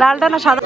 লালটা না সাদা?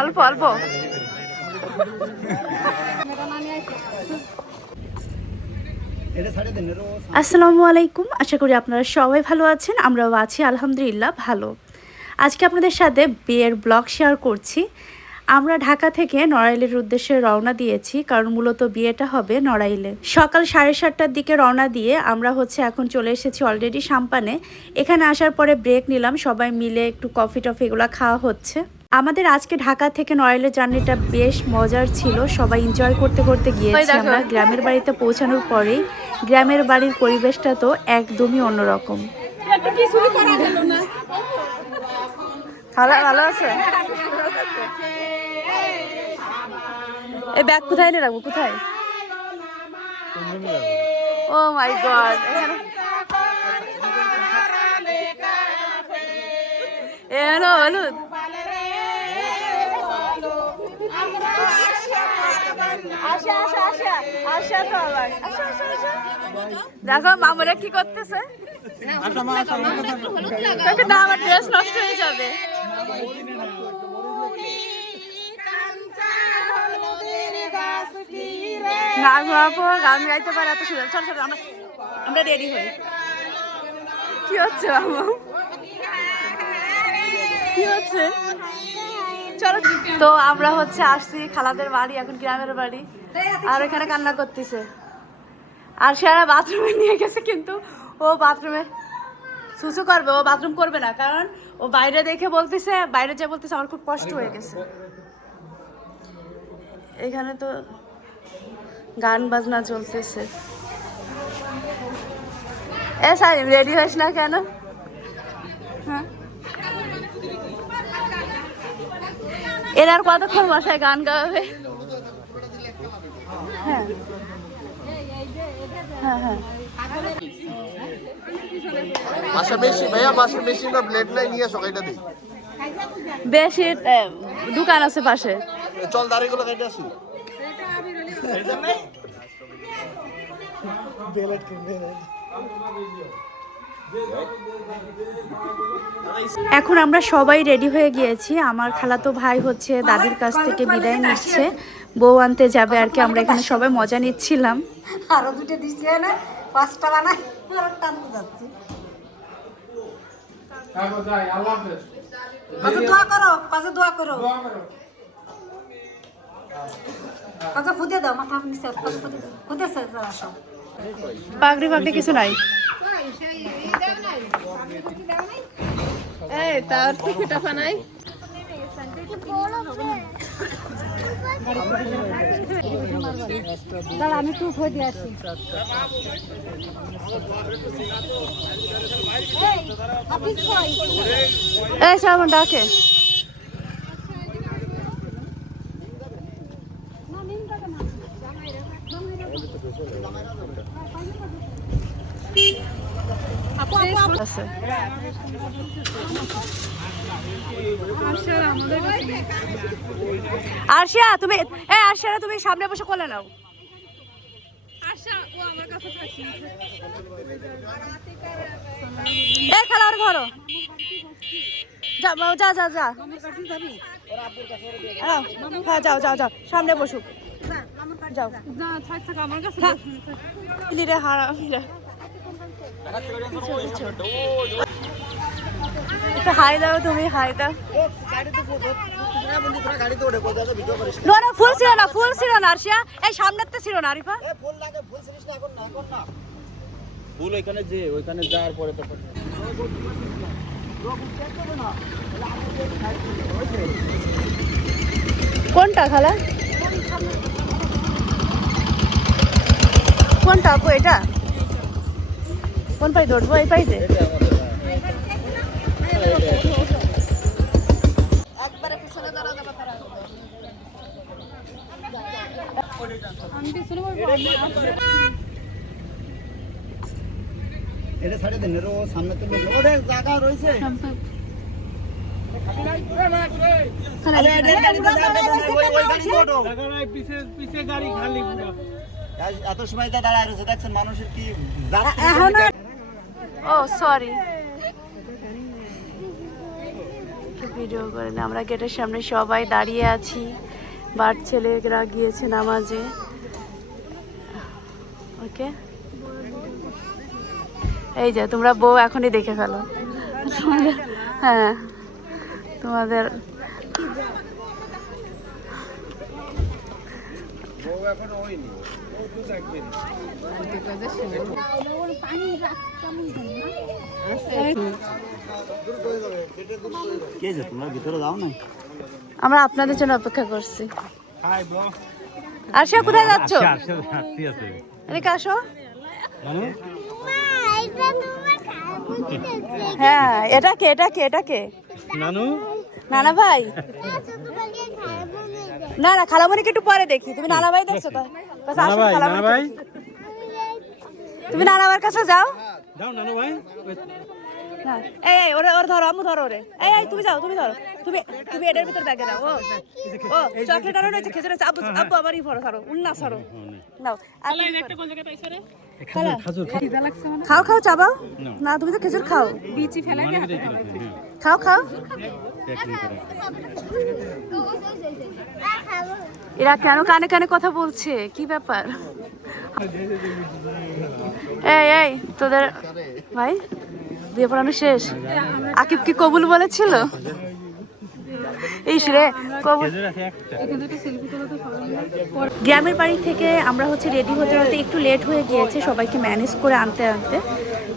অল্প অল্প। আসসালামু আলাইকুম, আশা করি আপনারা সবাই ভালো আছেন। আমরাও আছি আলহামদুলিল্লাহ ভালো। আজকে আপনাদের সাথে বিয়ের ব্লগ শেয়ার করছি। আমরা ঢাকা থেকে নড়াইলের উদ্দেশ্যে রওনা দিয়েছি, কারণ মূলত বিয়েটা হবে নড়াইলে। সকাল 7:30টার দিকে রওনা দিয়ে আমরা এখন চলে এসেছি অলরেডি সাম্পানে। এখানে আসার পরে ব্রেক নিলাম, সবাই মিলে একটু কফি টফি এগুলো খাওয়া হচ্ছে। আমাদের আজকে ঢাকা থেকে নড়াইলের জার্নিটা বেশ মজার ছিল, সবাই এনজয় করতে করতে গিয়েছি আমরা। গ্রামের বাড়িতে পৌঁছানোর পরেই গ্রামের বাড়ির পরিবেশটা তো একদমই অন্যরকম। ভালো আছে। এই ব্যাগ কোথায় এনে রাখবো? কোথায়? ও মাই গড, এখানে হলুদ। দেখো মামুরা কি করতেছে। আমার ড্রেস নষ্ট হয়ে যাবে। গান গান গাইতে পারে এত সুন্দর। চল চল আমরা রেডি হই। কি হচ্ছে মামা? কি হচ্ছে? চলো। তো আমরা আসছি খালাদের বাড়ি, এখন গ্রামের বাড়ি। আর এখানে কান্না করতেছে। আর সারা বাথরুমে নিয়ে গেছে, কিন্তু ও বাথরুমে সুসু করবে, ও বাথরুম করবে না, কারণ ও বাইরে দেখে বলতেছে, বাইরে যে বলতেছে আমার খুব কষ্ট হয়ে গেছে। এখানে তো গান বাজনা চলতেছে। এ সাই রেডি হইস না কেন? হ্যাঁ, এর আর কতক্ষণ বসায় গান গাবে? হ্যাঁ হ্যাঁ হ্যাঁ। বেশি দোকান আছে পাশে। চল দাঁড়িয়ে খাইতে আসি। এখন আমরা সবাই রেডি হয়ে গিয়েছি। আমার খালাতো ভাই দাদির কাছ থেকে বিদায় নিচ্ছে, বউ আনতে যাবে আর কি। আমরা এখানে সবাই মজা নিচ্ছিলাম। আরো দুটো দিচ্ছে না, 5টা বানাই টানতে যাচ্ছি। দোয়া করো, পাশে দোয়া করো। আচ্ছা ফুদে দাও, মাথা নিচে ফুদে আসো। পাগড়ি পাগড়ি কিছু নাই। এই তার টিকিট আছে নাই? আমি তো উঠে দিয়ে আসি। এই শ্রাবণ ডাকে। আরশিয়া তুমি, আরশিয়া তুমি সামনে বসে কোলে নাও। এই খেলার ঘর যা যা যা যা। হ্যাঁ যাও যাও যাও, সামনে বসুক। যাও হারা। হাই দাও তুমি, হাই দাও। ফুল ছিল না, ফুল ছিল না আরশিয়া, এই সামনেতে ছিল না আরিফা। ফুল ওইখানে যে ওইখানে যাওয়ার পরে তো কোনটা খালা? কোনটা আপু? এটা কোন পাই ধরবো? এই পাইতে একবারে পিছনে দাঁড়াতে পারো। আমি পিছনে বলবো। এটা ছাড়ে দেন, এর সামনে তো ওরে জায়গা রয়েছে। পিছে গাড়ি খালি পুরো। এত সময় যা দাঁড়ায় রয়েছে দেখছেন মানুষের কি ও সরি ভিডিও করে না। আমরা গেটের সামনে সবাই দাঁড়িয়ে আছি, বাট ছেলেরা গিয়েছে নামাজে। ওকে, এই যে তোমরা বউ এখনই দেখে ফেলো। হ্যাঁ তোমাদের আমরা আপনাদের জন্য অপেক্ষা করছি। আরশা কোথায় যাচ্ছ? এদিকে আসো। হ্যাঁ এটাকে নানু নানা ভাই। না খালামণিকে একটু পরে দেখি। তুমি নানা ভাই দেখছো তো? তুমি নানা ভাইয়ের কাছে যাও। নানু ভাই এই ওরে ধরো, আম্মু ধরো ওরে। এই তুমি যাও, তুমি ধরো, তুমি এটার ভিতর ব্যাগে নাও। ও চকলেট আরো রয়েছে, খেজুর আছে। আব্বু আমারই ধরো উন্না সরো নাও। খাও চাবাও না, তুমি তো খেজুর খাও। খাও এরা কেন কানে কানে কথা বলছে, কি ব্যাপার? এই তোদের ভাই বিয়ে পড়ানো শেষ? আকিব কি কবুল বলেছিল? গ্রামের বাড়ি থেকে আমরা রেডি হতে একটু লেট হয়ে গিয়েছে, সবাইকে ম্যানেজ করে আনতে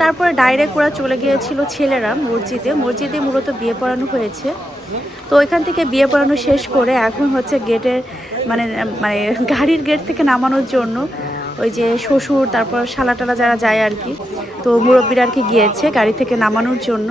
তারপরে ডাইরেক্ট ওরা চলে গিয়েছিল ছেলেরা মসজিদে মূলত বিয়ে পড়ানো হয়েছে। তো ওইখান থেকে বিয়ে পড়ানো শেষ করে এখন গেটের মানে গাড়ির গেট থেকে নামানোর জন্য ওই যে শ্বশুর তারপর শালা টালা যারা যায় আর কি, তো মুরব্বীরা আর কি গিয়েছে গাড়ি থেকে নামানোর জন্য।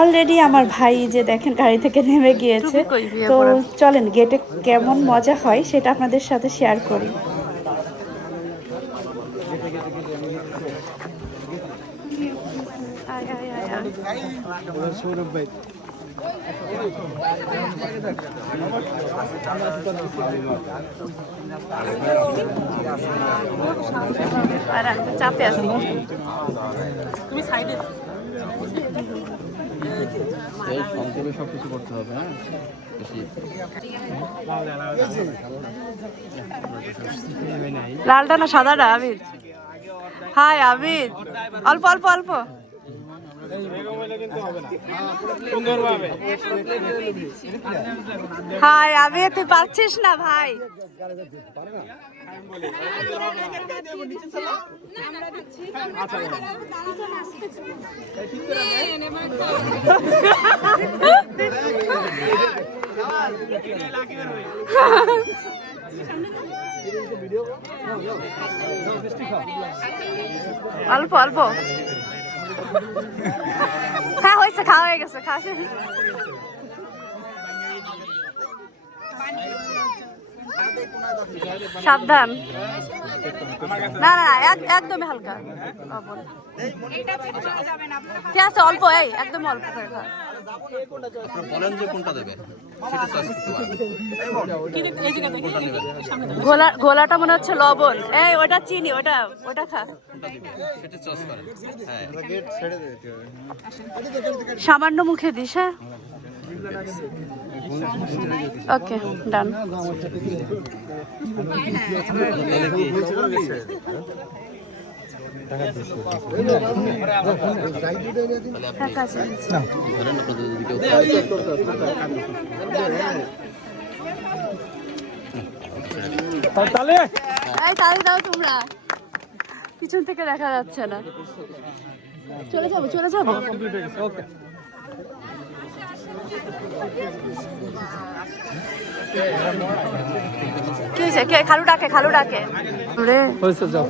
অলরেডি আমার ভাই যে দেখেন গাড়ি থেকে নেমে গিয়েছে। তো চলেন গেটে কেমন মজা হয় সেটা আপনাদের সাথে শেয়ার করি। চাপে আছি, তুমি সাইডে সবকিছু করতে হবে। হ্যাঁ লালটা না সাদাটা? আবিদ হাই আবিদ, অল্প অল্প অল্প। হাই আবিদ, তুই পারছিস না ভাই? অল্প অল্প। হ্যাঁ হয়েছে, খাওয়া হয়ে গেছে, খাওয়া শেষ। সাবধান, না না একদমই হালকা। ঠিক আছে অল্প, এই একদম অল্প করে খা। ঘোলাটা মনে হচ্ছে লবণ। এই ওটা চিনি, ওটা খা। সামান্য মুখে দিস। হ্যাঁ ওকে ডান। তালে দাও তোমরা, পিছন থেকে দেখা যাচ্ছে না। চলে যাবো কি হয়েছে? কে খালু ডাকে? খালু ডাকে রে। হয়েছে যাও